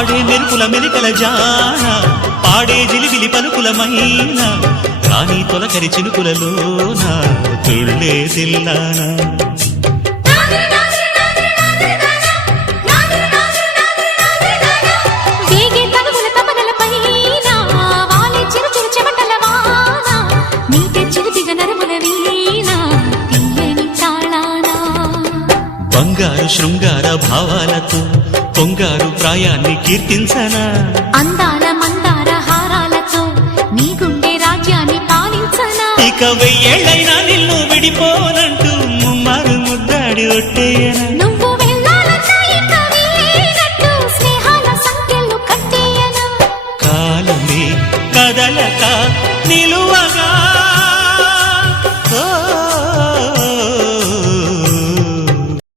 ఆడే మెరుపుల మెలికల జాన పాడే జిలిబిలి పలుకులమైన రాణి తొలకరి చినుకులలోన తుళ్ళే తిల్లానా బంగారు శృంగార భావాలతో పొంగారు ప్రాయాన్ని కీర్తించనా అందాల మందార హారాలతో నీ గుండె రాజ్యాన్ని పాలించనా ఇక 1000 ఏళ్ళైనా నిన్ను విడిపోనంటూ ముమ్మారు ముద్దాడి ఒట్టేయనా